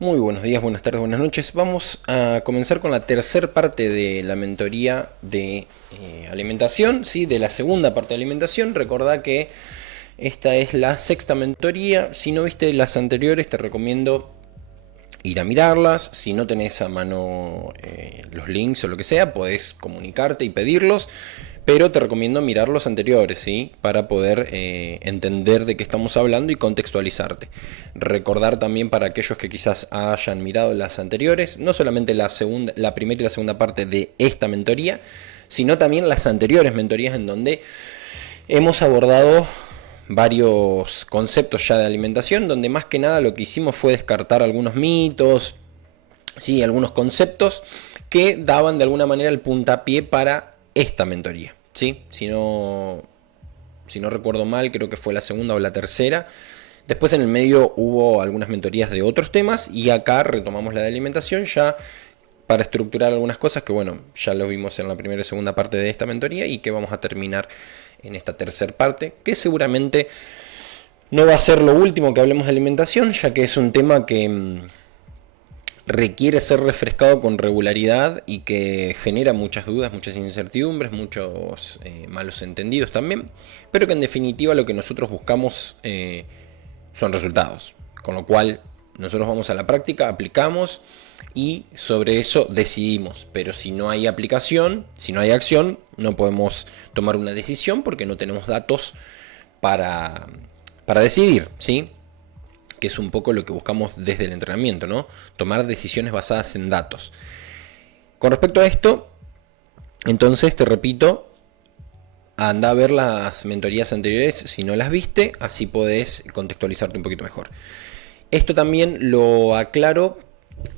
Muy buenos días, buenas tardes, buenas noches. Vamos a comenzar con la tercera parte de la mentoría de alimentación, ¿sí? De la segunda parte de alimentación. Recordá que esta es la sexta mentoría. Si no viste las anteriores, te recomiendo ir a mirarlas. Si no tenés a mano los links o lo que sea, podés comunicarte y pedirlos. Pero te recomiendo mirar los anteriores, ¿sí? Para poder entender de qué estamos hablando y contextualizarte. Recordar también para aquellos que quizás hayan mirado las anteriores, no solamente la primera y la segunda parte de esta mentoría, sino también las anteriores mentorías en donde hemos abordado varios conceptos ya de alimentación, donde más que nada lo que hicimos fue descartar algunos mitos, ¿sí? Algunos conceptos que daban de alguna manera el puntapié para esta mentoría. ¿Sí? Si no recuerdo mal, creo que fue la segunda o la tercera. Después en el medio hubo algunas mentorías de otros temas y acá retomamos la de alimentación ya para estructurar algunas cosas que bueno, ya lo vimos en la primera y segunda parte de esta mentoría y que vamos a terminar en esta tercera parte, que seguramente no va a ser lo último que hablemos de alimentación, ya que es un tema que requiere ser refrescado con regularidad y que genera muchas dudas, muchas incertidumbres, muchos malos entendidos también, pero que en definitiva lo que nosotros buscamos son resultados, con lo cual nosotros vamos a la práctica, aplicamos y sobre eso decidimos, pero si no hay aplicación, si no hay acción, no podemos tomar una decisión porque no tenemos datos para, para decidir, ¿sí? Que es un poco lo que buscamos desde el entrenamiento, ¿no? Tomar decisiones basadas en datos. Con respecto a esto, entonces te repito, anda a ver las mentorías anteriores si no las viste, así podés contextualizarte un poquito mejor. Esto también lo aclaro,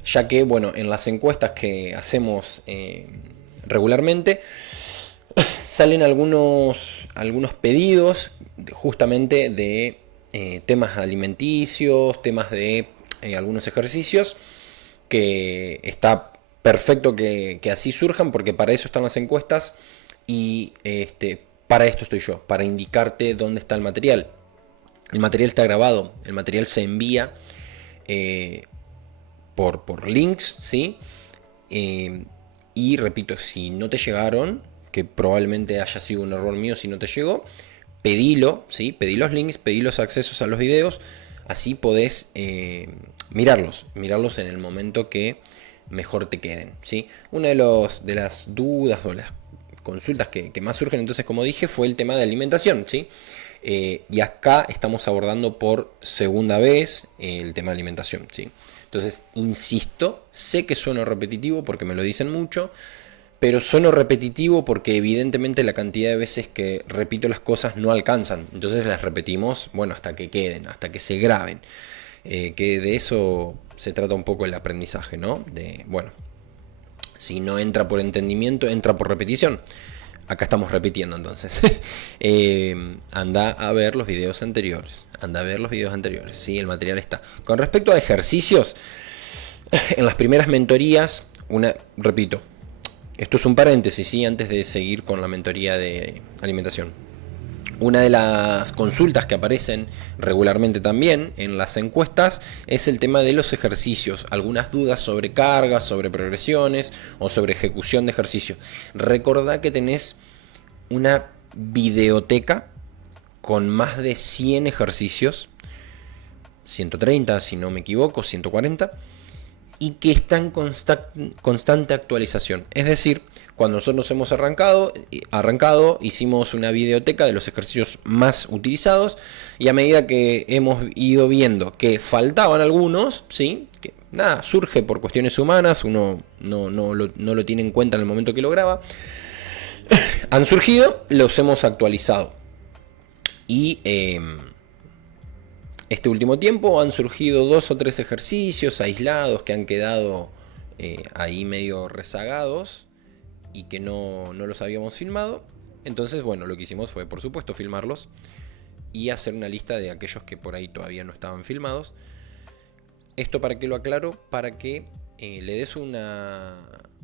ya que, bueno, en las encuestas que hacemos regularmente, salen algunos pedidos justamente de temas alimenticios, temas de algunos ejercicios, que está perfecto que así surjan, porque para eso están las encuestas y para esto estoy yo, para indicarte dónde está el material. El material está grabado, el material se envía eh, por links, ¿sí? Eh, y repito, si no te llegaron, que probablemente haya sido un error mío si no te llegó, pedilo, ¿sí? Pedí los links, pedí los accesos a los videos, así podés mirarlos en el momento que mejor te queden, ¿sí? Una de las dudas o las consultas que más surgen, entonces, como dije, fue el tema de alimentación, ¿sí? Y acá estamos abordando por segunda vez el tema de alimentación, ¿sí? Entonces, insisto, sé que sueno repetitivo porque me lo dicen mucho, pero sueno repetitivo porque evidentemente la cantidad de veces que repito las cosas no alcanzan. Entonces las repetimos, bueno, hasta que queden, hasta que se graben. Que de eso se trata un poco el aprendizaje, ¿no? De, bueno, si no entra por entendimiento, entra por repetición. Acá estamos repitiendo entonces. Anda a ver los videos anteriores. Anda a ver los videos anteriores. Sí, el material está. Con respecto a ejercicios, en las primeras mentorías, repito, esto es un paréntesis, ¿sí? Antes de seguir con la mentoría de alimentación. Una de las consultas que aparecen regularmente también en las encuestas es el tema de los ejercicios. Algunas dudas sobre cargas, sobre progresiones o sobre ejecución de ejercicio. Recordá que tenés una videoteca con más de 100 ejercicios, 130 si no me equivoco, 140, y que está en constante actualización. Es decir, cuando nosotros hemos arrancado, hicimos una videoteca de los ejercicios más utilizados y a medida que hemos ido viendo que faltaban algunos, ¿sí? Que nada, surge por cuestiones humanas, uno no lo tiene en cuenta en el momento que lo graba, han surgido, los hemos actualizado. Y este último tiempo han surgido 2 o 3 ejercicios aislados que han quedado ahí medio rezagados y que no los habíamos filmado. Entonces, bueno, lo que hicimos fue, por supuesto, filmarlos y hacer una lista de aquellos que por ahí todavía no estaban filmados. ¿Esto para qué lo aclaro? Para que le des una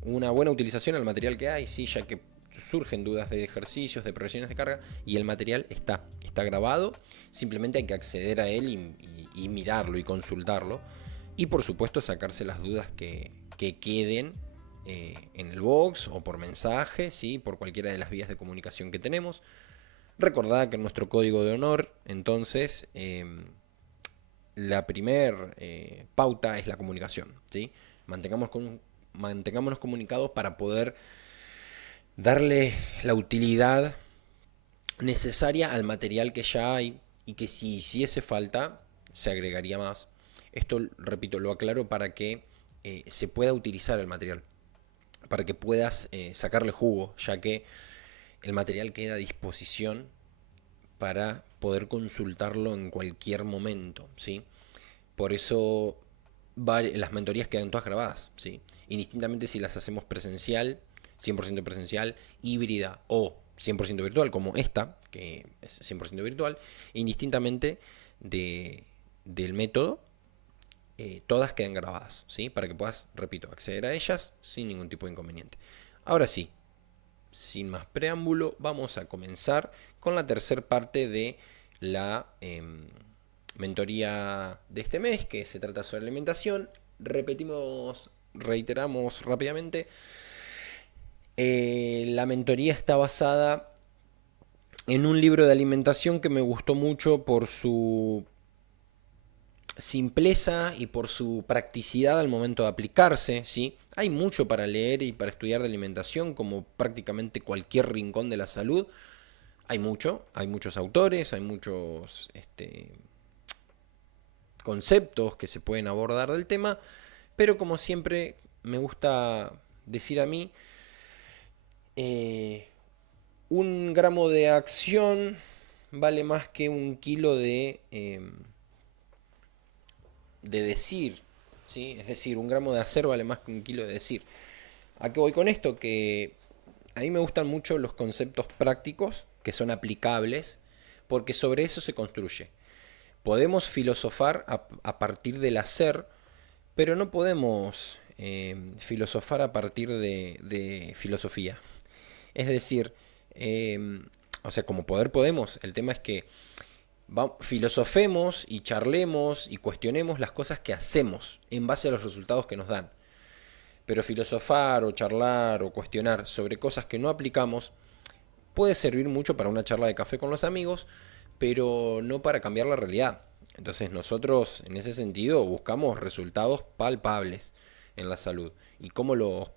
buena utilización al material que hay, ¿sí? Ya que surgen dudas de ejercicios, de progresiones de carga, y el material está grabado, simplemente hay que acceder a él y mirarlo y consultarlo. Y por supuesto sacarse las dudas que queden en el box o por mensaje, ¿sí? Por cualquiera de las vías de comunicación que tenemos. Recordad que en nuestro código de honor, entonces, la primer pauta es la comunicación, ¿sí? Mantengámonos comunicados para poder darle la utilidad necesaria al material que ya hay y que si hiciese falta se agregaría más. Esto, repito, lo aclaro para que se pueda utilizar el material, para que puedas sacarle jugo, ya que el material queda a disposición para poder consultarlo en cualquier momento, ¿sí? Por eso las mentorías quedan todas grabadas, ¿sí? Indistintamente si las hacemos presencial, 100% presencial, híbrida o 100% virtual, como esta, que es 100% virtual, indistintamente del método, todas quedan grabadas, ¿sí? Para que puedas, repito, acceder a ellas sin ningún tipo de inconveniente. Ahora sí, sin más preámbulo, vamos a comenzar con la tercera parte de la mentoría de este mes, que se trata sobre alimentación. Reiteramos rápidamente. La mentoría está basada en un libro de alimentación que me gustó mucho por su simpleza y por su practicidad al momento de aplicarse, ¿sí? Hay mucho para leer y para estudiar de alimentación, como prácticamente cualquier rincón de la salud. Hay muchos autores, hay muchos conceptos que se pueden abordar del tema, pero como siempre me gusta decir a mí, eh, un gramo de acción vale más que un kilo de decir, ¿sí? Es decir, un gramo de hacer vale más que un kilo de decir. ¿A qué voy con esto? Que a mí me gustan mucho los conceptos prácticos que son aplicables, porque sobre eso se construye. Podemos filosofar a partir del hacer, pero no podemos filosofar a partir de filosofía. Es decir, o sea, como poder podemos, el tema es que filosofemos y charlemos y cuestionemos las cosas que hacemos en base a los resultados que nos dan. Pero filosofar o charlar o cuestionar sobre cosas que no aplicamos puede servir mucho para una charla de café con los amigos, pero no para cambiar la realidad. Entonces nosotros en ese sentido buscamos resultados palpables en la salud. ¿Y cómo los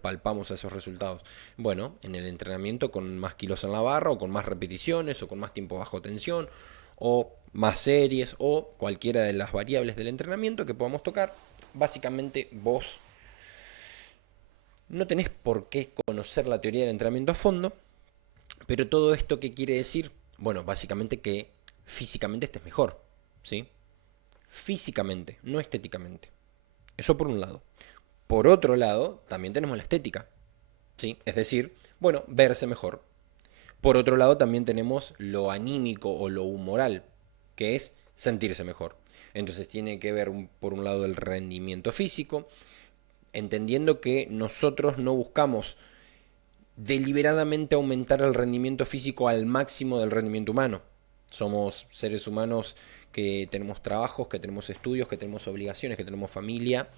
palpamos a esos resultados? Bueno, en el entrenamiento con más kilos en la barra o con más repeticiones o con más tiempo bajo tensión o más series o cualquiera de las variables del entrenamiento que podamos tocar. Básicamente vos no tenés por qué conocer la teoría del entrenamiento a fondo, pero todo esto, ¿qué quiere decir? Bueno, básicamente que físicamente estés mejor, ¿sí? Físicamente, no estéticamente. Eso por un lado. Por otro lado, también tenemos la estética, ¿sí? Es decir, bueno, verse mejor. Por otro lado, también tenemos lo anímico o lo humoral, que es sentirse mejor. Entonces tiene que ver por un lado el rendimiento físico, entendiendo que nosotros no buscamos deliberadamente aumentar el rendimiento físico al máximo del rendimiento humano. Somos seres humanos que tenemos trabajos, que tenemos estudios, que tenemos obligaciones, que tenemos familia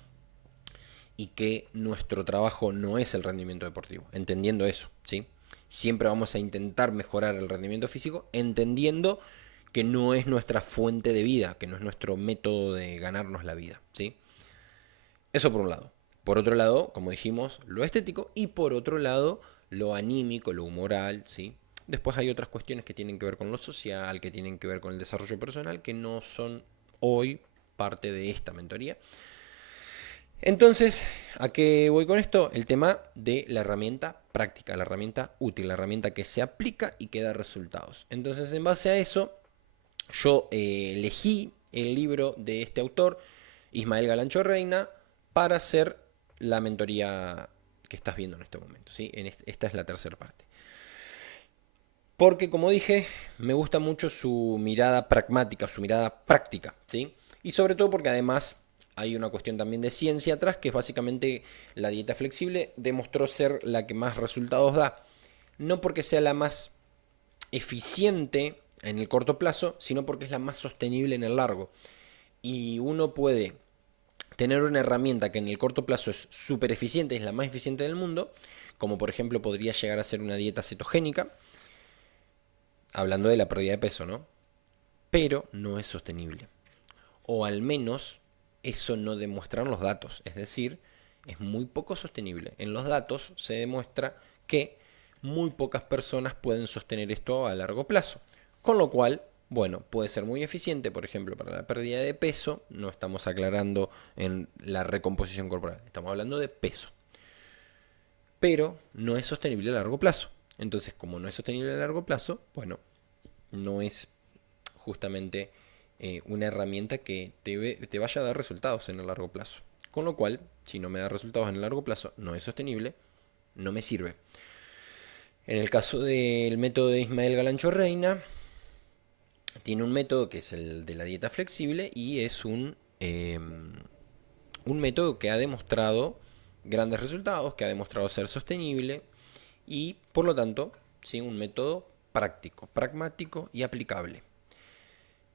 y que nuestro trabajo no es el rendimiento deportivo. Entendiendo eso, ¿sí? Siempre vamos a intentar mejorar el rendimiento físico entendiendo que no es nuestra fuente de vida, que no es nuestro método de ganarnos la vida, ¿sí? Eso por un lado. Por otro lado, como dijimos, lo estético y por otro lado, lo anímico, lo humoral, ¿sí? Después hay otras cuestiones que tienen que ver con lo social, que tienen que ver con el desarrollo personal, que no son hoy parte de esta mentoría. Entonces, ¿a qué voy con esto? El tema de la herramienta práctica, la herramienta útil, la herramienta que se aplica y que da resultados. Entonces, en base a eso, yo elegí el libro de este autor, Ismael Galancho Reina, para hacer la mentoría que estás viendo en este momento, ¿sí? Esta es la tercera parte. Porque, como dije, me gusta mucho su mirada pragmática, su mirada práctica, ¿sí? Y sobre todo porque además hay una cuestión también de ciencia atrás, que es básicamente la dieta flexible demostró ser la que más resultados da. No porque sea la más eficiente en el corto plazo, sino porque es la más sostenible en el largo. Y uno puede tener una herramienta que en el corto plazo es súper eficiente, es la más eficiente del mundo, como por ejemplo podría llegar a ser una dieta cetogénica, hablando de la pérdida de peso, ¿no? Pero no es sostenible. O al menos eso no demuestran los datos, es decir, es muy poco sostenible. En los datos se demuestra que muy pocas personas pueden sostener esto a largo plazo. Con lo cual, bueno, puede ser muy eficiente, por ejemplo, para la pérdida de peso. No estamos aclarando en la recomposición corporal, estamos hablando de peso. Pero no es sostenible a largo plazo. Entonces, como no es sostenible a largo plazo, bueno, no es justamente una herramienta que te vaya a dar resultados en el largo plazo. Con lo cual, si no me da resultados en el largo plazo, no es sostenible, no me sirve. En el caso del método de Ismael Galancho Reina, tiene un método que es el de la dieta flexible y es un método que ha demostrado grandes resultados, que ha demostrado ser sostenible y por lo tanto, sí, un método práctico, pragmático y aplicable.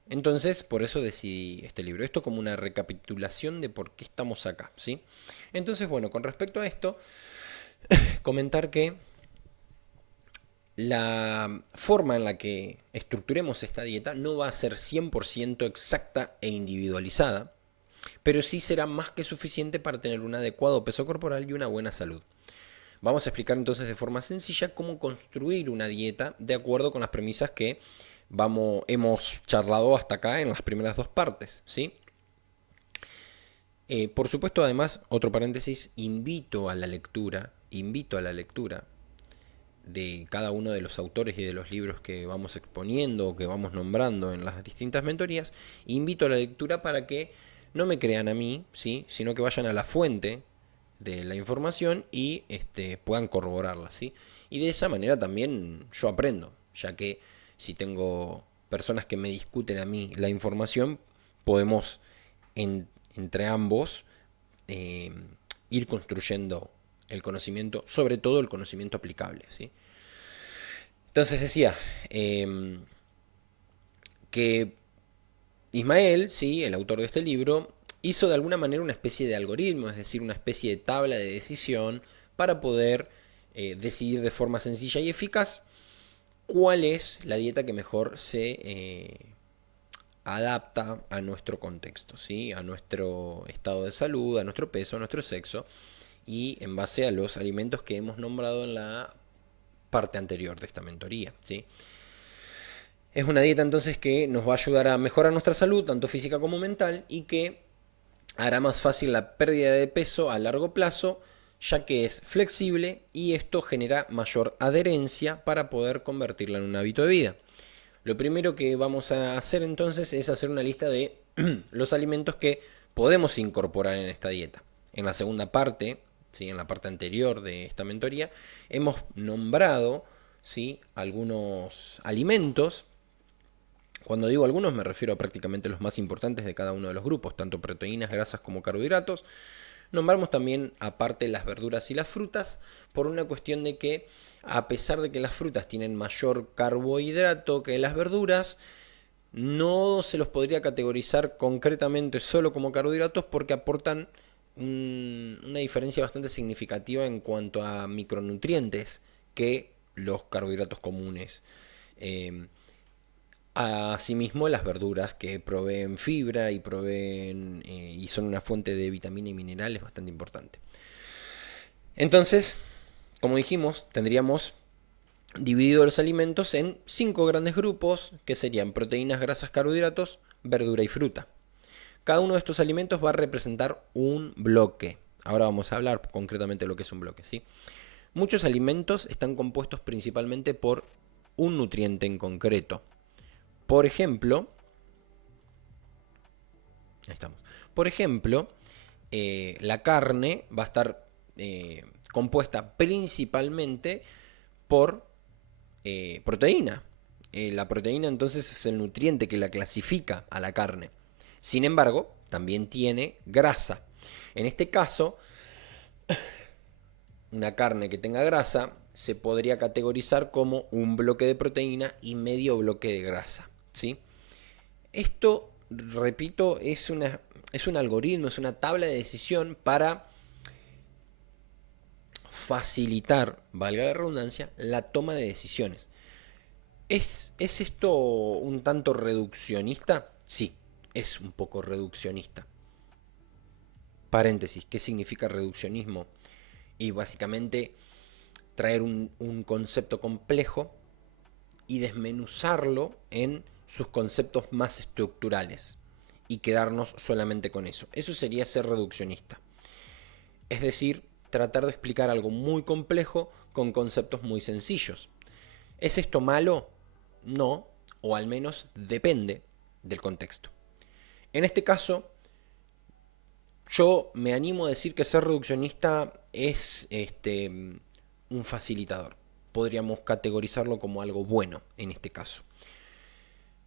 Entonces, por eso decidí este libro. Esto como una recapitulación de por qué estamos acá, ¿sí? Entonces, bueno, con respecto a esto, comentar que la forma en la que estructuremos esta dieta no va a ser 100% exacta e individualizada, pero sí será más que suficiente para tener un adecuado peso corporal y una buena salud. Vamos a explicar entonces de forma sencilla cómo construir una dieta de acuerdo con las premisas que hemos charlado hasta acá en las primeras dos partes, ¿sí? Por supuesto, además, otro paréntesis, invito a la lectura de cada uno de los autores y de los libros que vamos exponiendo o que vamos nombrando en las distintas mentorías. Invito a la lectura para que no me crean a mí, ¿sí? Sino que vayan a la fuente de la información y puedan corroborarla, ¿sí? Y de esa manera también yo aprendo, ya que si tengo personas que me discuten a mí la información, podemos entre ambos eh, ir construyendo el conocimiento, sobre todo el conocimiento aplicable, ¿sí? Entonces decía que Ismael, ¿sí?, el autor de este libro, hizo de alguna manera una especie de algoritmo, es decir, una especie de tabla de decisión para poder decidir de forma sencilla y eficaz cuál es la dieta que mejor se adapta a nuestro contexto, ¿sí? A nuestro estado de salud, a nuestro peso, a nuestro sexo y en base a los alimentos que hemos nombrado en la parte anterior de esta mentoría, ¿sí? Es una dieta entonces que nos va a ayudar a mejorar nuestra salud, tanto física como mental, y que hará más fácil la pérdida de peso a largo plazo, ya que es flexible y esto genera mayor adherencia para poder convertirla en un hábito de vida. Lo primero que vamos a hacer entonces es hacer una lista de los alimentos que podemos incorporar en esta dieta. En la segunda parte, ¿sí?, en la parte anterior de esta mentoría, hemos nombrado, ¿sí?, algunos alimentos. Cuando digo algunos me refiero a prácticamente los más importantes de cada uno de los grupos, tanto proteínas, grasas como carbohidratos. Nombramos también aparte las verduras y las frutas por una cuestión de que a pesar de que las frutas tienen mayor carbohidrato que las verduras, no se los podría categorizar concretamente solo como carbohidratos porque aportan una diferencia bastante significativa en cuanto a micronutrientes que los carbohidratos comunes. Asimismo, las verduras que proveen fibra y proveen y son una fuente de vitamina y minerales bastante importante. Entonces, como dijimos, tendríamos dividido los alimentos en 5 grandes grupos que serían proteínas, grasas, carbohidratos, verdura y fruta. Cada uno de estos alimentos va a representar un bloque. Ahora vamos a hablar concretamente de lo que es un bloque, ¿sí? Muchos alimentos están compuestos principalmente por un nutriente en concreto. Por ejemplo, ahí estamos. Por ejemplo, la carne va a estar compuesta principalmente por proteína. La proteína entonces es el nutriente que la clasifica a la carne. Sin embargo, también tiene grasa. En este caso, una carne que tenga grasa se podría categorizar como un bloque de proteína y medio bloque de grasa, ¿sí? Esto, repito, es una es un algoritmo, es una tabla de decisión para facilitar, valga la redundancia, la toma de decisiones. ¿Es esto un tanto reduccionista? Sí, es un poco reduccionista. Paréntesis, ¿qué significa reduccionismo? Y básicamente traer un concepto complejo y desmenuzarlo en sus conceptos más estructurales y quedarnos solamente con eso. Eso sería ser reduccionista. Es decir, tratar de explicar algo muy complejo con conceptos muy sencillos. ¿Es esto malo? No, o al menos depende del contexto. En este caso, yo me animo a decir que ser reduccionista es un facilitador. Podríamos categorizarlo como algo bueno en este caso.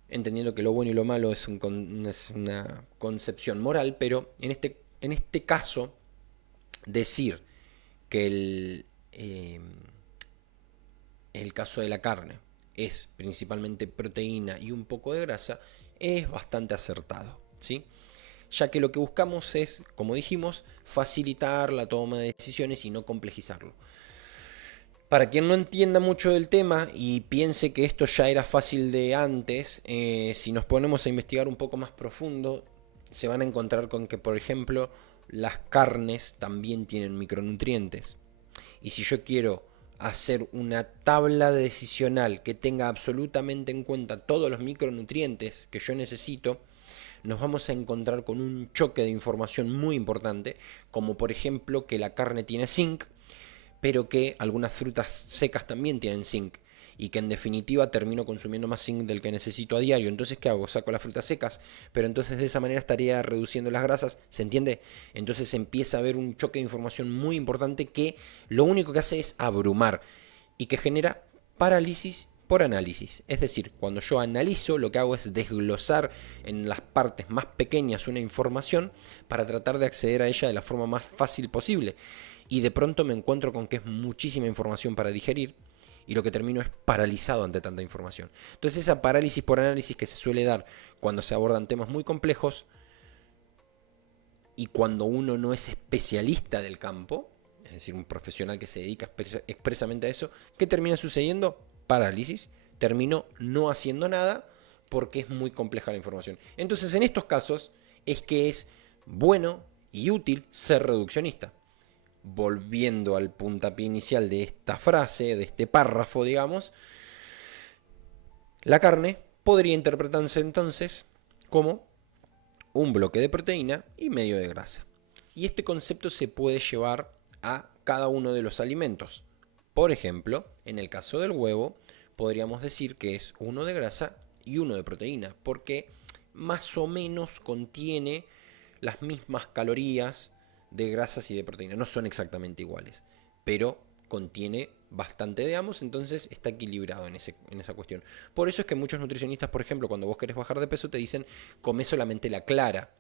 Entendiendo que lo bueno y lo malo es una concepción moral, pero en este caso, decir que el caso de la carne es principalmente proteína y un poco de grasa es bastante acertado, ¿sí? Ya que lo que buscamos es, como dijimos, facilitar la toma de decisiones y no complejizarlo. Para quien no entienda mucho del tema y piense que esto ya era fácil de antes, si nos ponemos a investigar un poco más profundo, se van a encontrar con que, por ejemplo, las carnes también tienen micronutrientes. Y si yo quiero hacer una tabla decisional que tenga absolutamente en cuenta todos los micronutrientes que yo necesito, nos vamos a encontrar con un choque de información muy importante, como por ejemplo que la carne tiene zinc, pero que algunas frutas secas también tienen zinc y que en definitiva termino consumiendo más zinc del que necesito a diario. Entonces, ¿qué hago? Saco las frutas secas, pero entonces de esa manera estaría reduciendo las grasas, ¿se entiende? Entonces empieza a haber un choque de información muy importante que lo único que hace es abrumar y que genera parálisis por análisis. Es decir, cuando yo analizo, lo que hago es desglosar en las partes más pequeñas una información para tratar de acceder a ella de la forma más fácil posible. Y de pronto me encuentro con que es muchísima información para digerir y lo que termino es paralizado ante tanta información. Entonces esa parálisis por análisis que se suele dar cuando se abordan temas muy complejos y cuando uno no es especialista del campo, es decir, un profesional que se dedica expresamente a eso, ¿qué termina sucediendo? Parálisis, termino no haciendo nada porque es muy compleja la información. Entonces en estos casos es que es bueno y útil ser reduccionista. Volviendo al puntapié inicial de esta frase, de este párrafo, digamos, la carne podría interpretarse entonces como un bloque de proteína y medio de grasa. Y este concepto se puede llevar a cada uno de los alimentos. Por ejemplo, en el caso del huevo, podríamos decir que es uno de grasa y uno de proteína, porque más o menos contiene las mismas calorías de grasas y de proteína. No son exactamente iguales, pero contiene bastante de ambos, entonces está equilibrado en esa cuestión. Por eso es que muchos nutricionistas, por ejemplo, cuando vos querés bajar de peso, te dicen come solamente la clara.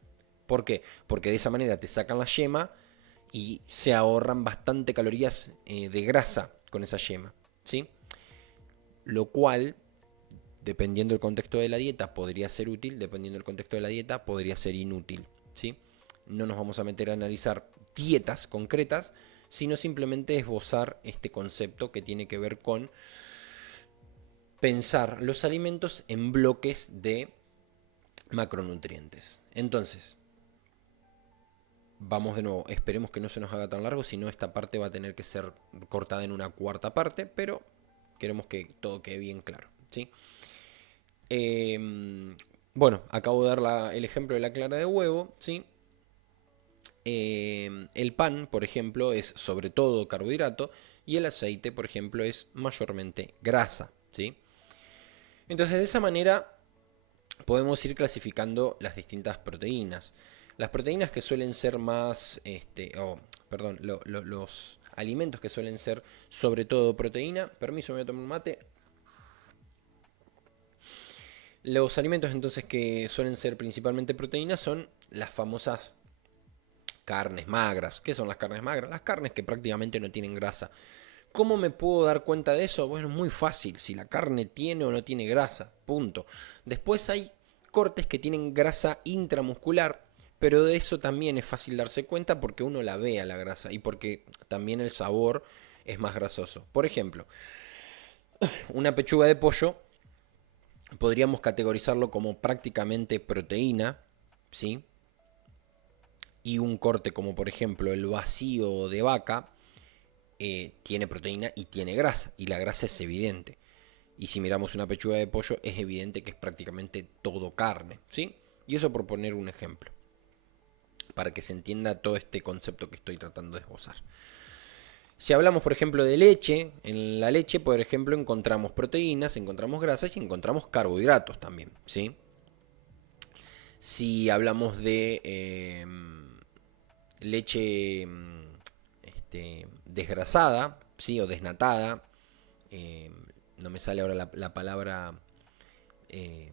¿Por qué? Porque de esa manera te sacan la yema y se ahorran bastante calorías de grasa con esa yema, ¿sí? Lo cual, dependiendo del contexto de la dieta, podría ser útil, dependiendo del contexto de la dieta, podría ser inútil, ¿sí? No nos vamos a meter a analizar dietas concretas, sino simplemente esbozar este concepto que tiene que ver con pensar los alimentos en bloques de macronutrientes. Entonces, vamos de nuevo, esperemos que no se nos haga tan largo, si no esta parte va a tener que ser cortada en una cuarta parte, pero queremos que todo quede bien claro, ¿sí? Bueno, acabo de dar el ejemplo de la clara de huevo, ¿sí? El pan, por ejemplo, es sobre todo carbohidrato y el aceite, por ejemplo, es mayormente grasa, ¿sí? Entonces, de esa manera podemos ir clasificando las distintas proteínas. Las proteínas que suelen ser más, perdón, los alimentos que suelen ser sobre todo proteína. Permiso, me voy a tomar un mate. Los alimentos entonces que suelen ser principalmente proteínas son las famosas carnes magras. ¿Qué son las carnes magras? Las carnes que prácticamente no tienen grasa. ¿Cómo me puedo dar cuenta de eso? Bueno, muy fácil, si la carne tiene o no tiene grasa, punto. Después hay cortes que tienen grasa intramuscular, pero de eso también es fácil darse cuenta porque uno la ve a la grasa y porque también el sabor es más grasoso. Por ejemplo, una pechuga de pollo podríamos categorizarlo como prácticamente proteína, ¿sí? Y un corte como por ejemplo el vacío de vaca tiene proteína y tiene grasa, y la grasa es evidente. Y si miramos una pechuga de pollo es evidente que es prácticamente todo carne, ¿sí? Y eso por poner un ejemplo, para que se entienda todo este concepto que estoy tratando de esbozar. Si hablamos, por ejemplo, de leche, en la leche, por ejemplo, encontramos proteínas, encontramos grasas y encontramos carbohidratos también, ¿sí? Si hablamos de leche desgrasada, ¿sí? O desnatada, eh, no me sale ahora la palabra eh,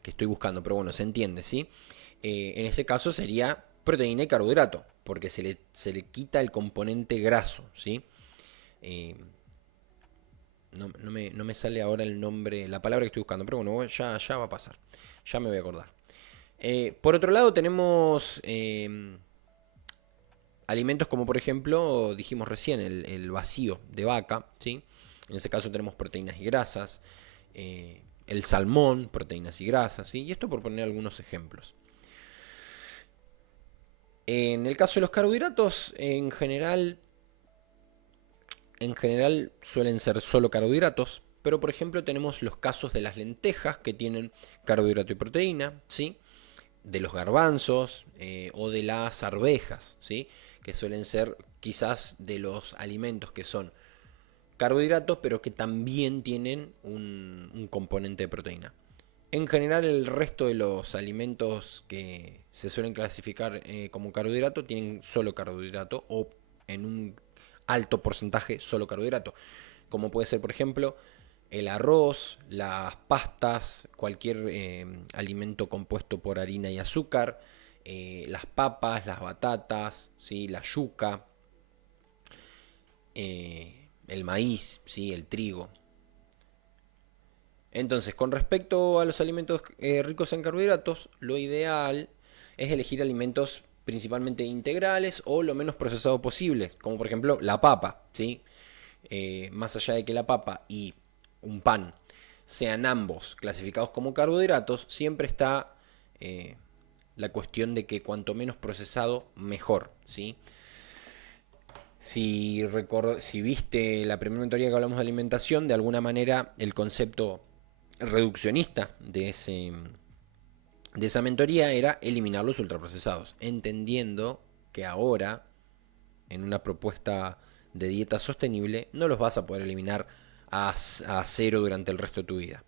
que estoy buscando, pero bueno, se entiende, ¿sí? En este caso sería proteína y carbohidrato, porque se le quita el componente graso, ¿sí? Eh, no me sale ahora el nombre, la palabra que estoy buscando, pero bueno, ya va a pasar, ya me voy a acordar. Por otro lado tenemos alimentos como por ejemplo, dijimos recién, el vacío de vaca, ¿sí? En ese caso tenemos proteínas y grasas, el salmón, proteínas y grasas, ¿sí? Y esto por poner algunos ejemplos. En el caso de los carbohidratos, en general suelen ser solo carbohidratos, pero por ejemplo tenemos los casos de las lentejas que tienen carbohidrato y proteína, ¿sí? De los garbanzos o de las arvejas, ¿sí? Que suelen ser quizás de los alimentos que son carbohidratos, pero que también tienen un componente de proteína. En general, el resto de los alimentos que se suelen clasificar como carbohidrato tienen solo carbohidrato o en un alto porcentaje solo carbohidrato. Como puede ser, por ejemplo, el arroz, las pastas, cualquier alimento compuesto por harina y azúcar, las papas, las batatas, ¿sí? La yuca, el maíz, ¿sí? El trigo. Entonces, con respecto a los alimentos ricos en carbohidratos, lo ideal es elegir alimentos principalmente integrales o lo menos procesado posible, como por ejemplo la papa, ¿sí? Más allá de que la papa y un pan sean ambos clasificados como carbohidratos, siempre está la cuestión de que cuanto menos procesado, mejor, ¿sí? Si viste la primera teoría que hablamos de alimentación, de alguna manera el concepto reduccionista de esa mentoría era eliminar los ultraprocesados, entendiendo que ahora, en una propuesta de dieta sostenible, no los vas a poder eliminar a cero durante el resto de tu vida.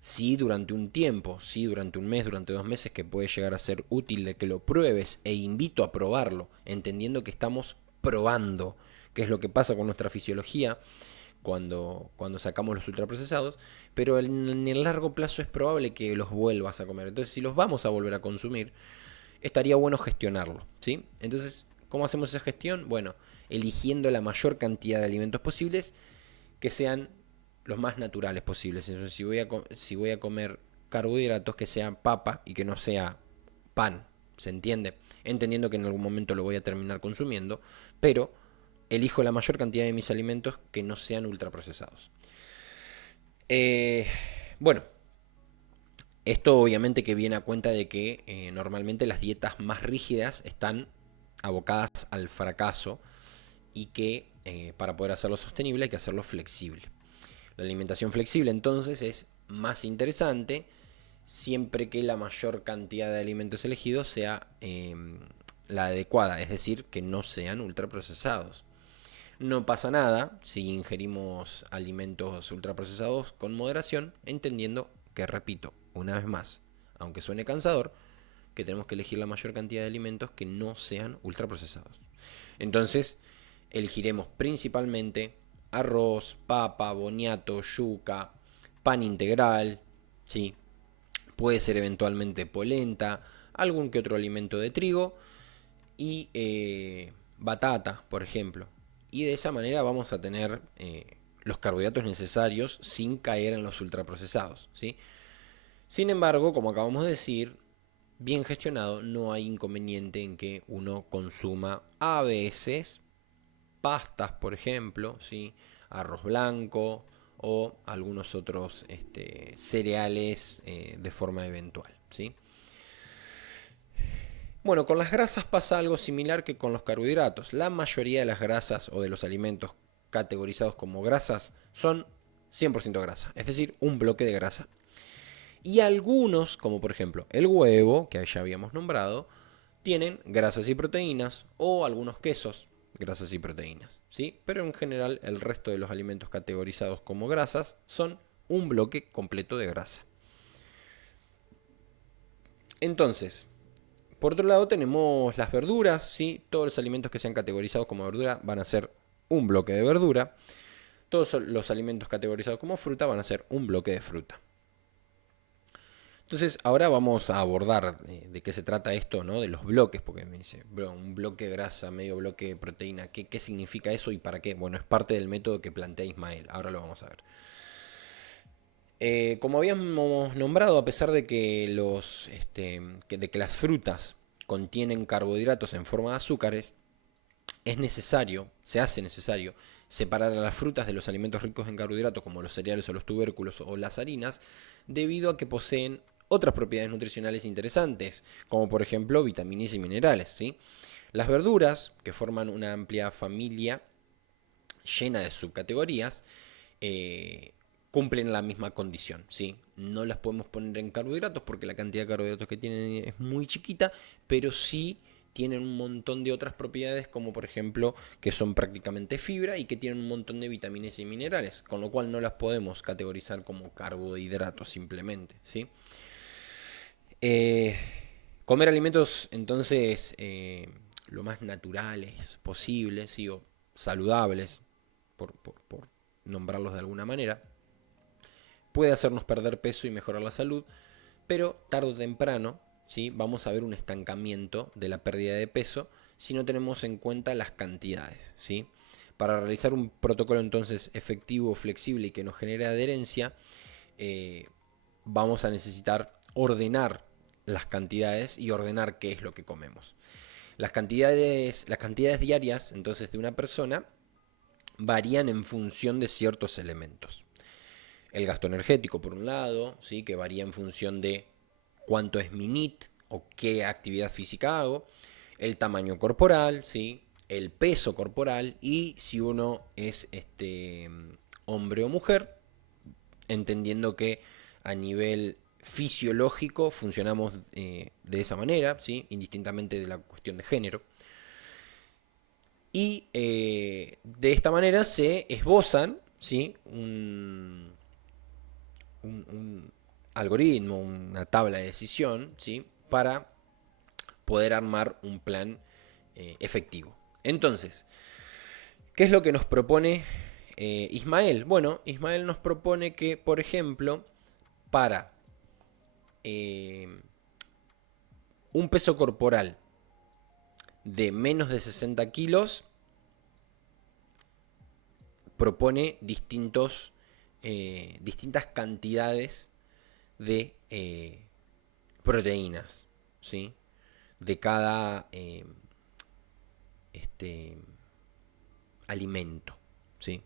Sí, durante un tiempo, sí, durante un mes, durante 2 meses, que puede llegar a ser útil de que lo pruebes e invito a probarlo, entendiendo que estamos probando qué es lo que pasa con nuestra fisiología cuando sacamos los ultraprocesados, pero en el largo plazo es probable que los vuelvas a comer. Entonces, si los vamos a volver a consumir, estaría bueno gestionarlo, ¿sí? Entonces, ¿cómo hacemos esa gestión? Bueno, eligiendo la mayor cantidad de alimentos posibles que sean los más naturales posibles. Entonces, si voy a comer carbohidratos, que sea papa y que no sea pan, ¿se entiende? Entendiendo que en algún momento lo voy a terminar consumiendo, pero elijo la mayor cantidad de mis alimentos que no sean ultraprocesados. Eh, bueno, esto obviamente que viene a cuenta de que normalmente las dietas más rígidas están abocadas al fracaso y que para poder hacerlo sostenible hay que hacerlo flexible. La alimentación flexible entonces es más interesante siempre que la mayor cantidad de alimentos elegidos sea la adecuada, es decir, que no sean ultraprocesados. No pasa nada si ingerimos alimentos ultraprocesados con moderación, entendiendo que, repito, una vez más, aunque suene cansador, que tenemos que elegir la mayor cantidad de alimentos que no sean ultraprocesados. Entonces, elegiremos principalmente arroz, papa, boniato, yuca, pan integral, ¿sí? Puede ser eventualmente polenta, algún que otro alimento de trigo y batata, por ejemplo. Y de esa manera vamos a tener los carbohidratos necesarios sin caer en los ultraprocesados, ¿sí? Sin embargo, como acabamos de decir, bien gestionado, no hay inconveniente en que uno consuma a veces pastas, por ejemplo, ¿sí? Arroz blanco o algunos otros cereales de forma eventual, ¿sí? Bueno, con las grasas pasa algo similar que con los carbohidratos. La mayoría de las grasas o de los alimentos categorizados como grasas son 100% grasa, es decir, un bloque de grasa. Y algunos, como por ejemplo el huevo, que ya habíamos nombrado, tienen grasas y proteínas, o algunos quesos, grasas y proteínas, ¿sí? Pero en general el resto de los alimentos categorizados como grasas son un bloque completo de grasa. Entonces, por otro lado tenemos las verduras, ¿sí? Todos los alimentos que sean categorizados como verdura van a ser un bloque de verdura. Todos los alimentos categorizados como fruta van a ser un bloque de fruta. Entonces, ahora vamos a abordar de qué se trata esto, ¿no? De los bloques, porque me dice, bro, un bloque de grasa, medio bloque de proteína, ¿qué significa eso y para qué? Bueno, es parte del método que plantea Ismael, ahora lo vamos a ver. Como habíamos nombrado, a pesar de que, de que las frutas contienen carbohidratos en forma de azúcares, es necesario, se hace necesario, separar a las frutas de los alimentos ricos en carbohidratos, como los cereales o los tubérculos o las harinas, debido a que poseen otras propiedades nutricionales interesantes, como por ejemplo vitaminas y minerales, ¿sí? Las verduras, que forman una amplia familia llena de subcategorías, eh, cumplen la misma condición, ¿sí? No las podemos poner en carbohidratos porque la cantidad de carbohidratos que tienen es muy chiquita, pero sí tienen un montón de otras propiedades, como por ejemplo que son prácticamente fibra y que tienen un montón de vitaminas y minerales, con lo cual no las podemos categorizar como carbohidratos simplemente, ¿sí? Eh, Comer alimentos entonces lo más naturales posibles, ¿sí? O saludables, por nombrarlos de alguna manera, puede hacernos perder peso y mejorar la salud, pero tarde o temprano, ¿sí? Vamos a ver un estancamiento de la pérdida de peso si no tenemos en cuenta las cantidades, ¿sí? Para realizar un protocolo entonces efectivo, flexible y que nos genere adherencia, eh, vamos a necesitar ordenar las cantidades y ordenar qué es lo que comemos. Las cantidades diarias entonces de una persona varían en función de ciertos elementos. El gasto energético, por un lado, ¿sí? Que varía en función de cuánto es mi NEAT o qué actividad física hago. El tamaño corporal, ¿sí? El peso corporal y si uno es hombre o mujer, entendiendo que a nivel fisiológico funcionamos de esa manera, ¿sí? Indistintamente de la cuestión de género. Y de esta manera se esbozan, ¿sí? Un algoritmo, una tabla de decisión, ¿sí? Para poder armar un plan efectivo. Entonces, ¿qué es lo que nos propone Ismael? Bueno, Ismael nos propone que, por ejemplo, para eh, un peso corporal de menos de 60 kilos, propone distintas cantidades de proteínas, ¿sí? De cada este, alimento, ¿sí?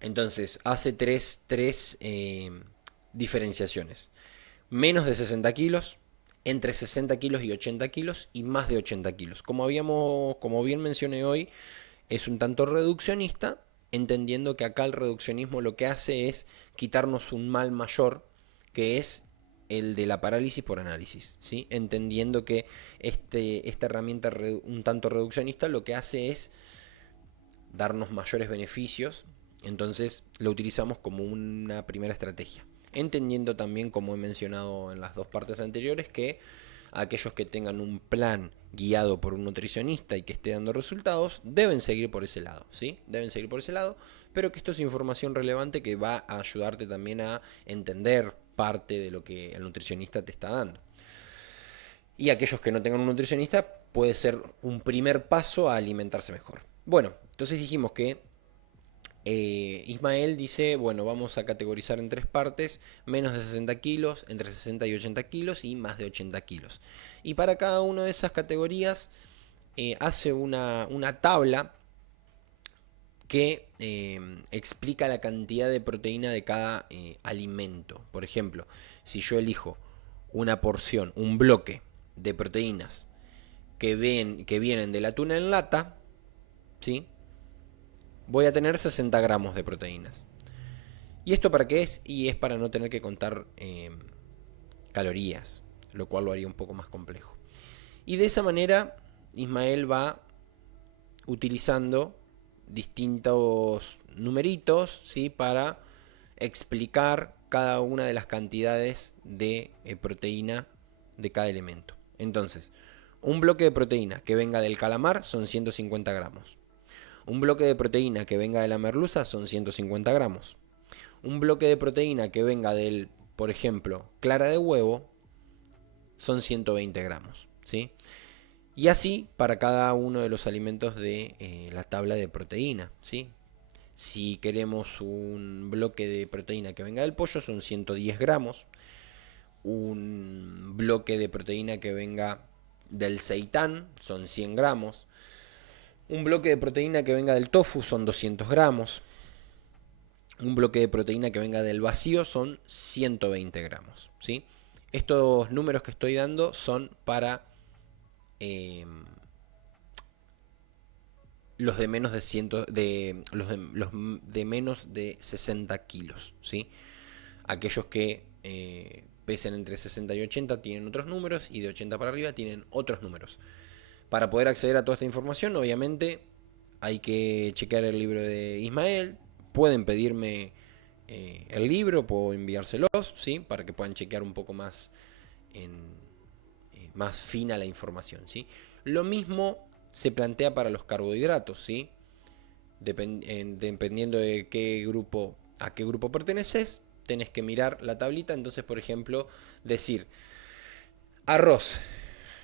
Entonces hace tres diferenciaciones. Menos de 60 kilos, entre 60 kilos y 80 kilos y más de 80 kilos. Como bien mencioné hoy, es un tanto reduccionista, entendiendo que acá el reduccionismo lo que hace es quitarnos un mal mayor, que es el de la parálisis por análisis, ¿sí? Entendiendo que esta herramienta un tanto reduccionista lo que hace es darnos mayores beneficios, entonces lo utilizamos como una primera estrategia. Entendiendo también, como he mencionado en las dos partes anteriores, que aquellos que tengan un plan guiado por un nutricionista y que esté dando resultados, deben seguir por ese lado, ¿sí? Deben seguir por ese lado, pero que esto es información relevante que va a ayudarte también a entender parte de lo que el nutricionista te está dando. Y aquellos que no tengan un nutricionista, puede ser un primer paso a alimentarse mejor. Bueno, entonces dijimos que Ismael dice, bueno, vamos a categorizar en tres partes: menos de 60 kilos, entre 60 y 80 kilos y más de 80 kilos. Y para cada una de esas categorías hace una tabla que explica la cantidad de proteína de cada alimento. Por ejemplo, si yo elijo una porción, un bloque de proteínas que vienen del atún en lata, ¿sí? Voy a tener 60 gramos de proteínas. ¿Y esto para qué es? Y es para no tener que contar calorías, lo cual lo haría un poco más complejo. Y de esa manera Ismael va utilizando distintos numeritos, ¿sí? Para explicar cada una de las cantidades de proteína de cada elemento. Entonces, un bloque de proteína que venga del calamar son 150 gramos. Un bloque de proteína que venga de la merluza son 150 gramos. Un bloque de proteína que venga del, por ejemplo, clara de huevo, son 120 gramos, ¿sí? Y así para cada uno de los alimentos de la tabla de proteína, ¿sí? Si queremos un bloque de proteína que venga del pollo, son 110 gramos. Un bloque de proteína que venga del seitán son 100 gramos. Un bloque de proteína que venga del tofu son 200 gramos. Un bloque de proteína que venga del vacío son 120 gramos, ¿sí? Estos números que estoy dando son para los de menos de, los de menos de 60 kilos, ¿sí? Aquellos que pesen entre 60 y 80 tienen otros números, y de 80 para arriba tienen otros números. Para poder acceder a toda esta información, obviamente, hay que chequear el libro de Ismael. Pueden pedirme el libro, puedo enviárselos, ¿sí? Para que puedan chequear un poco más más fina la información, ¿sí? Lo mismo se plantea para los carbohidratos, ¿sí? Dependiendo de qué grupo, a qué grupo perteneces, tenés que mirar la tablita. Entonces, por ejemplo, decir arroz.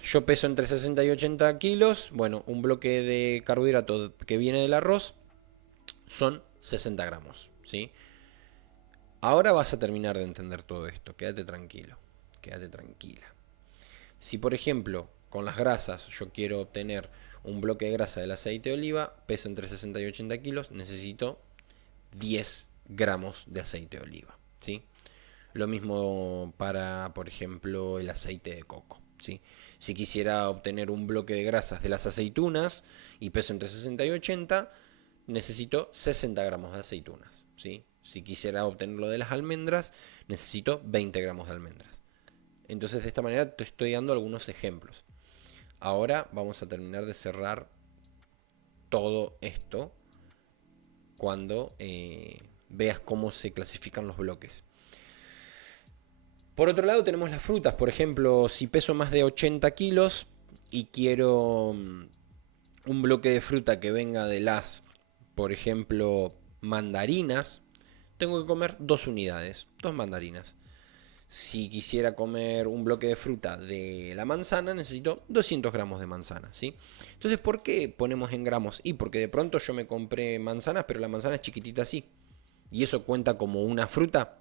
Yo peso entre 60 y 80 kilos. Bueno, un bloque de carbohidrato que viene del arroz son 60 gramos, ¿sí? Ahora vas a terminar de entender todo esto. Quédate tranquilo, quédate tranquila. Si, por ejemplo, con las grasas yo quiero obtener un bloque de grasa del aceite de oliva, peso entre 60 y 80 kilos, necesito 10 gramos de aceite de oliva, ¿sí? Lo mismo para, por ejemplo, el aceite de coco, ¿sí? Si quisiera obtener un bloque de grasas de las aceitunas y peso entre 60 y 80, necesito 60 gramos de aceitunas, ¿sí? Si quisiera obtenerlo de las almendras, necesito 20 gramos de almendras. Entonces, de esta manera te estoy dando algunos ejemplos. Ahora vamos a terminar de cerrar todo esto cuando veas cómo se clasifican los bloques. Por otro lado tenemos las frutas. Por ejemplo, si peso más de 80 kilos y quiero un bloque de fruta que venga de las, por ejemplo, mandarinas, tengo que comer 2 unidades, 2 mandarinas. Si quisiera comer un bloque de fruta de la manzana, necesito 200 gramos de manzana, ¿sí? Entonces, ¿por qué ponemos en gramos? Y porque de pronto yo me compré manzanas, pero la manzana es chiquitita así. Y eso cuenta como una fruta.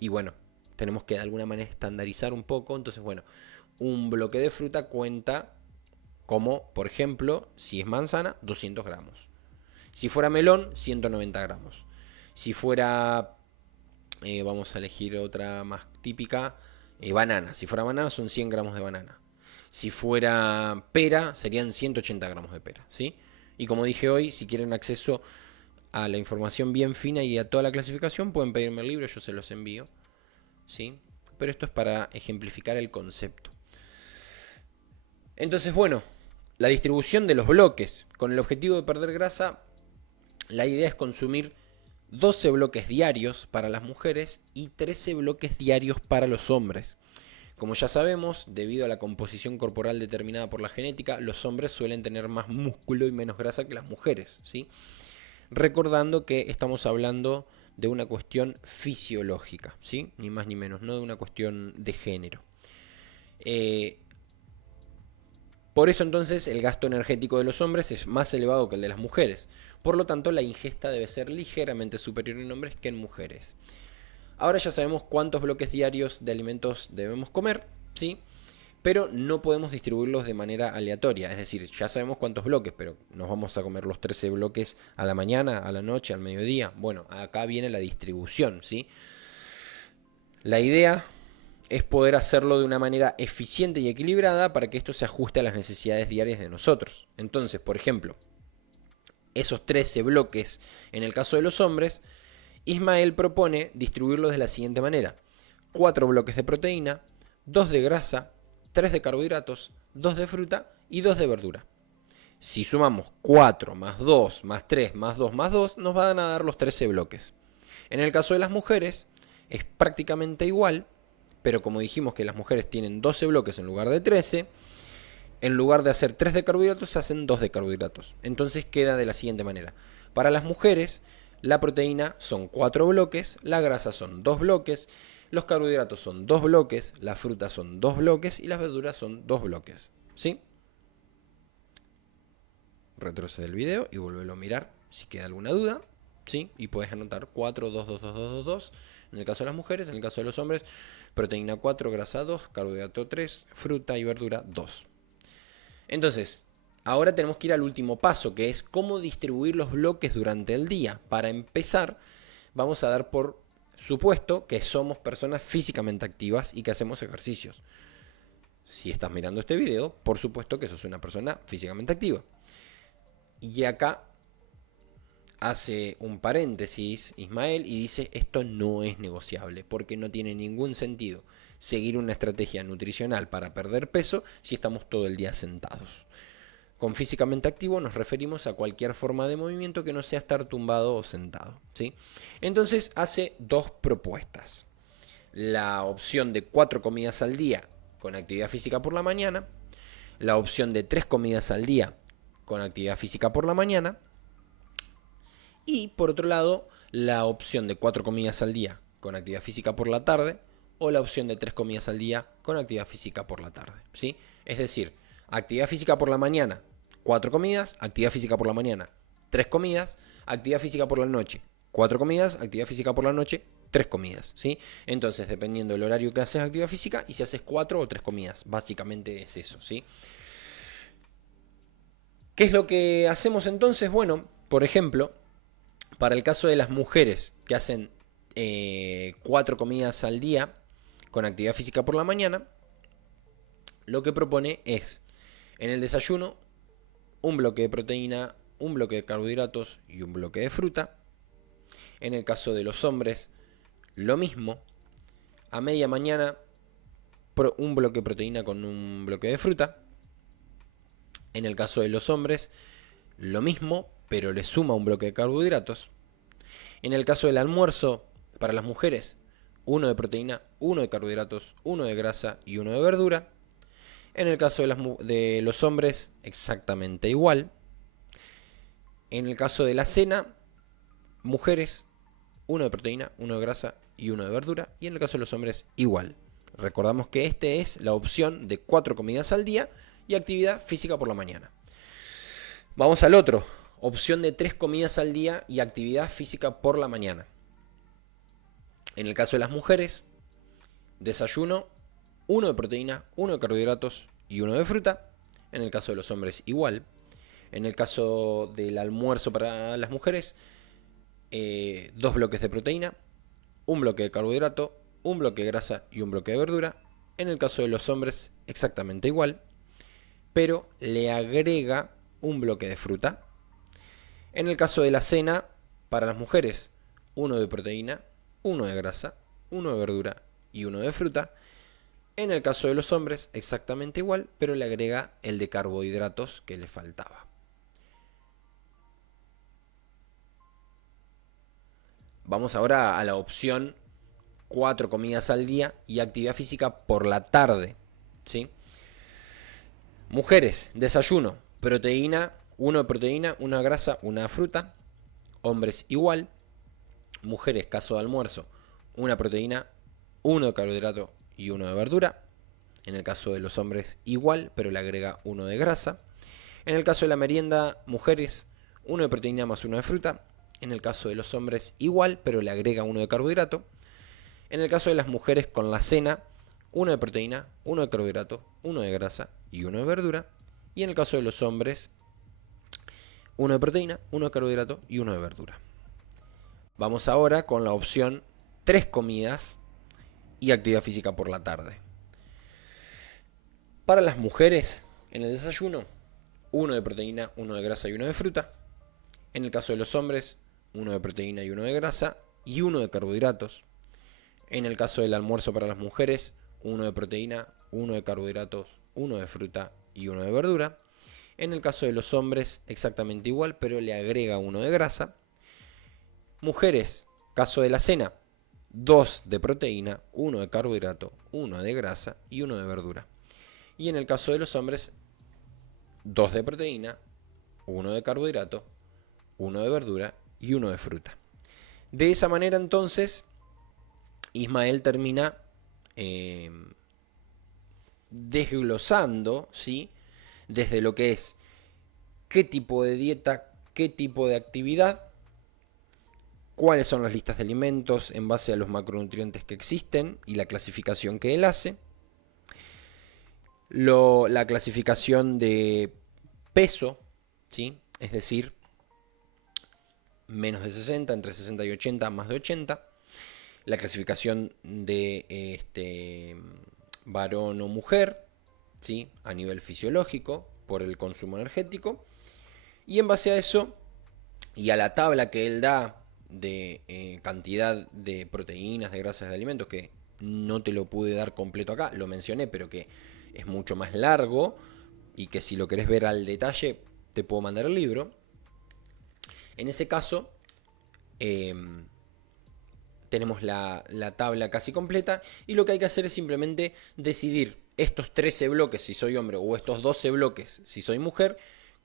Y bueno, tenemos que de alguna manera estandarizar un poco. Entonces, bueno, un bloque de fruta cuenta como, por ejemplo, si es manzana, 200 gramos. Si fuera melón, 190 gramos. Si fuera vamos a elegir otra más típica, banana. Si fuera banana son 100 gramos de banana. Si fuera pera serían 180 gramos de pera, ¿sí? Y como dije hoy, si quieren acceso a la información bien fina y a toda la clasificación, pueden pedirme el libro, yo se los envío, ¿sí? Pero esto es para ejemplificar el concepto. Entonces, bueno, la distribución de los bloques. Con el objetivo de perder grasa, la idea es consumir 12 bloques diarios para las mujeres y 13 bloques diarios para los hombres. Como ya sabemos, debido a la composición corporal determinada por la genética, los hombres suelen tener más músculo y menos grasa que las mujeres, ¿sí? Recordando que estamos hablando de una cuestión fisiológica, ¿sí? Ni más ni menos, no de una cuestión de género. Por eso entonces el gasto energético de los hombres es más elevado que el de las mujeres. Por lo tanto, la ingesta debe ser ligeramente superior en hombres que en mujeres. Ahora ya sabemos cuántos bloques diarios de alimentos debemos comer, ¿sí? Pero no podemos distribuirlos de manera aleatoria. Es decir, ya sabemos cuántos bloques, pero nos vamos a comer los 13 bloques a la mañana, a la noche, al mediodía. Bueno, acá viene la distribución, ¿sí? La idea es poder hacerlo de una manera eficiente y equilibrada para que esto se ajuste a las necesidades diarias de nosotros. Entonces, por ejemplo, esos 13 bloques en el caso de los hombres, Ismael propone distribuirlos de la siguiente manera: 4 bloques de proteína, 2 de grasa, 3 de carbohidratos, 2 de fruta y 2 de verdura. Si sumamos 4 más 2 más 3 más 2 más 2, nos van a dar los 13 bloques. En el caso de las mujeres es prácticamente igual, pero como dijimos que las mujeres tienen 12 bloques en lugar de 13, en lugar de hacer 3 de carbohidratos, se hacen 2 de carbohidratos. Entonces queda de la siguiente manera: para las mujeres, la proteína son 4 bloques, la grasa son 2 bloques, los carbohidratos son 2 bloques, la fruta son 2 bloques y las verduras son 2 bloques. ¿Sí? Retrocede el video y vuélvelo a mirar si queda alguna duda. ¿Sí? Y puedes anotar 4, 2, 2, 2, 2, 2, 2. En el caso de las mujeres, en el caso de los hombres, proteína 4, grasa 2, carbohidrato 3, fruta y verdura 2. Entonces, ahora tenemos que ir al último paso, que es cómo distribuir los bloques durante el día. Para empezar, vamos a dar por supuesto que somos personas físicamente activas y que hacemos ejercicios. Si estás mirando este video, por supuesto que sos una persona físicamente activa. Y acá hace un paréntesis Ismael y dice: esto no es negociable, porque no tiene ningún sentido seguir una estrategia nutricional para perder peso si estamos todo el día sentados. Con físicamente activo nos referimos a cualquier forma de movimiento que no sea estar tumbado o sentado, ¿sí? Entonces hace dos propuestas: la opción de 4 comidas al día con actividad física por la mañana, la opción de 3 comidas al día con actividad física por la mañana, y por otro lado, la opción de 4 comidas al día con actividad física por la tarde, o la opción de 3 comidas al día con actividad física por la tarde, ¿sí? Es decir, actividad física por la mañana, 4 comidas, actividad física por la mañana, 3 comidas, actividad física por la noche, 4 comidas, actividad física por la noche, 3 comidas, ¿sí? Entonces, dependiendo del horario que haces actividad física y si haces 4 o 3 comidas, básicamente es eso, ¿sí? ¿Qué es lo que hacemos entonces? Bueno, por ejemplo, para el caso de las mujeres que hacen 4 comidas al día con actividad física por la mañana, lo que propone es, en el desayuno, un bloque de proteína, un bloque de carbohidratos y un bloque de fruta. En el caso de los hombres, lo mismo. A media mañana, un bloque de proteína con un bloque de fruta. En el caso de los hombres, lo mismo, pero le suma un bloque de carbohidratos. En el caso del almuerzo, para las mujeres, uno de proteína, uno de carbohidratos, uno de grasa y uno de verdura. En el caso de los hombres, exactamente igual. En el caso de la cena, mujeres, uno de proteína, uno de grasa y uno de verdura. Y en el caso de los hombres, igual. Recordamos que esta es la opción de 4 comidas al día y actividad física por la mañana. Vamos al otro. Opción de 3 comidas al día y actividad física por la mañana. En el caso de las mujeres, desayuno, uno de proteína, uno de carbohidratos y uno de fruta. En el caso de los hombres, igual. En el caso del almuerzo para las mujeres, 2 bloques de proteína, un bloque de carbohidrato, un bloque de grasa y un bloque de verdura. En el caso de los hombres, exactamente igual, pero le agrega un bloque de fruta. En el caso de la cena, para las mujeres, uno de proteína, uno de grasa, uno de verdura y uno de fruta. En el caso de los hombres, exactamente igual, pero le agrega el de carbohidratos que le faltaba. Vamos ahora a la opción 4 comidas al día y actividad física por la tarde, ¿sí? Mujeres, desayuno, proteína, uno de proteína, una de grasa, una de fruta. Hombres igual. Mujeres, caso de almuerzo, una proteína, uno de carbohidrato y uno de verdura. En el caso de los hombres igual, pero le agrega 1 de grasa. En el caso de la merienda, mujeres, 1 de proteína más 1 de fruta. En el caso de los hombres igual, pero le agrega 1 de carbohidrato. En el caso de las mujeres con la cena, 1 de proteína, 1 de carbohidrato, 1 de grasa y 1 de verdura. Y en el caso de los hombres, 1 de proteína, 1 de carbohidrato y 1 de verdura. Vamos ahora con la opción 3 comidas y actividad física por la tarde. Para las mujeres, en el desayuno, 1 de proteína, 1 de grasa y 1 de fruta. En el caso de los hombres, 1 de proteína y 1 de grasa y 1 de carbohidratos. En el caso del almuerzo para las mujeres, 1 de proteína, 1 de carbohidratos, 1 de fruta y 1 de verdura. En el caso de los hombres, exactamente igual, pero le agrega 1 de grasa. Mujeres, caso de la cena, 2 de proteína, 1 de carbohidrato, 1 de grasa y 1 de verdura. Y en el caso de los hombres, 2 de proteína, 1 de carbohidrato, 1 de verdura y 1 de fruta. De esa manera entonces, Ismael termina desglosando, ¿sí?, desde lo que es qué tipo de dieta, qué tipo de actividad, cuáles son las listas de alimentos en base a los macronutrientes que existen y la clasificación que él hace, la clasificación de peso, ¿sí?, es decir, menos de 60, entre 60 y 80, más de 80, la clasificación de varón o mujer, ¿sí?, a nivel fisiológico, por el consumo energético, y en base a eso y a la tabla que él da de cantidad de proteínas, de grasas, de alimentos, que no te lo pude dar completo acá, lo mencioné, pero que es mucho más largo y que si lo querés ver al detalle te puedo mandar el libro. En ese caso tenemos la tabla casi completa y lo que hay que hacer es simplemente decidir estos 13 bloques si soy hombre o estos 12 bloques si soy mujer,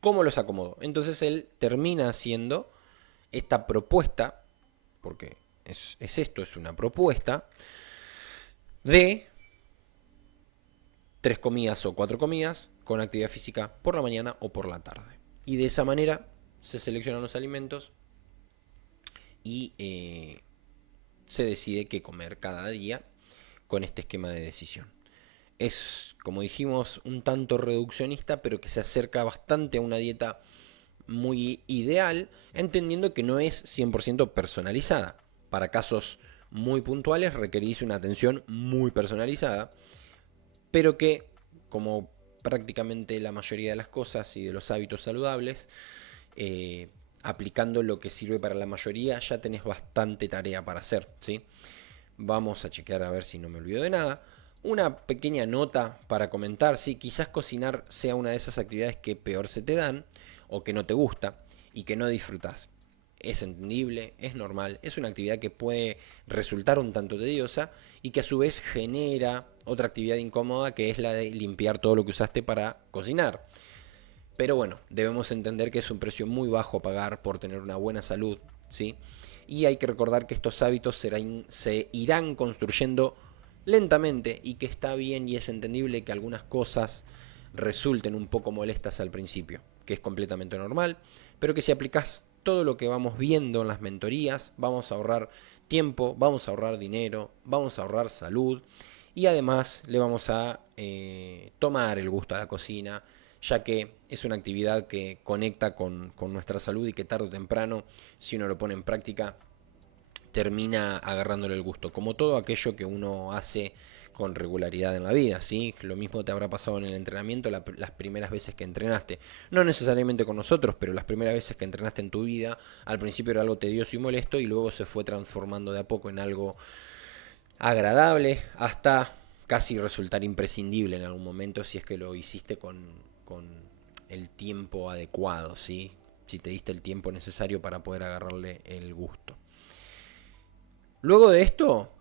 cómo los acomodo. Entonces él termina haciendo esta propuesta, porque es esto, es una propuesta de 3 comidas o 4 comidas con actividad física por la mañana o por la tarde. Y de esa manera se seleccionan los alimentos y se decide qué comer cada día con este esquema de decisión. Es, como dijimos, un tanto reduccionista, pero que se acerca bastante a una dieta muy ideal, entendiendo que no es 100% personalizada. Para casos muy puntuales requerís una atención muy personalizada, pero que, como prácticamente la mayoría de las cosas y de los hábitos saludables, aplicando lo que sirve para la mayoría, ya tenés bastante tarea para hacer, ¿sí? Vamos a chequear a ver si no me olvido de nada. Una pequeña nota para comentar, sí, quizás cocinar sea una de esas actividades que peor se te dan o que no te gusta y que no disfrutas. Es entendible, es normal, es una actividad que puede resultar un tanto tediosa y que a su vez genera otra actividad incómoda que es la de limpiar todo lo que usaste para cocinar. Pero bueno, debemos entender que es un precio muy bajo a pagar por tener una buena salud, ¿sí? Y hay que recordar que estos hábitos se irán construyendo lentamente y que está bien y es entendible que algunas cosas resulten un poco molestas al principio, que es completamente normal, pero que si aplicás todo lo que vamos viendo en las mentorías, vamos a ahorrar tiempo, vamos a ahorrar dinero, vamos a ahorrar salud y además le vamos a tomar el gusto a la cocina, ya que es una actividad que conecta con nuestra salud y que tarde o temprano, si uno lo pone en práctica, termina agarrándole el gusto, como todo aquello que uno hace con regularidad en la vida, ¿sí? Lo mismo te habrá pasado en el entrenamiento las primeras veces que entrenaste, no necesariamente con nosotros, pero las primeras veces que entrenaste en tu vida, al principio era algo tedioso y molesto y luego se fue transformando de a poco en algo agradable hasta casi resultar imprescindible en algún momento si es que lo hiciste con el tiempo adecuado, ¿sí? Si te diste el tiempo necesario para poder agarrarle el gusto. Luego de esto,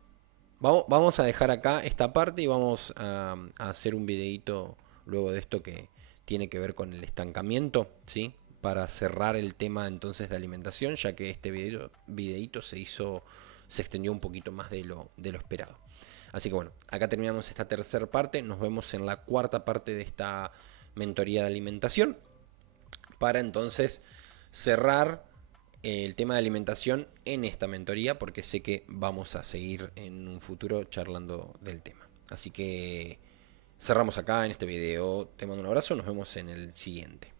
vamos a dejar acá esta parte y vamos a hacer un videito luego de esto que tiene que ver con el estancamiento, ¿sí? Para cerrar el tema entonces de alimentación, ya que este videito se extendió un poquito más de lo esperado. Así que bueno, acá terminamos esta tercera parte, nos vemos en la cuarta parte de esta mentoría de alimentación, para entonces cerrar el tema de alimentación en esta mentoría, porque sé que vamos a seguir en un futuro charlando del tema. Así que cerramos acá en este video, te mando un abrazo, nos vemos en el siguiente.